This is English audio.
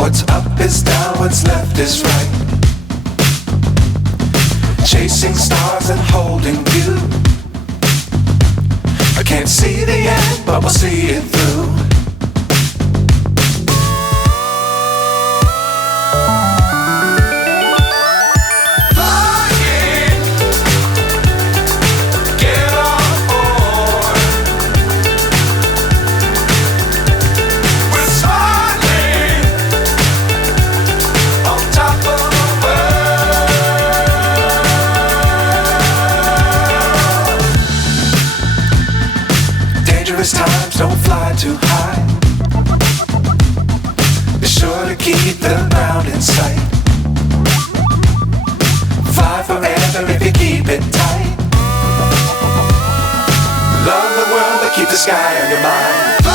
What's up is down, what's left is right. Chasing stars and holding you. I can't see the end, but we'll see it through. Times don't fly too high. Be sure to keep the ground in sight. Fly forever if you keep it tight. Love the world but keep the sky on your mind.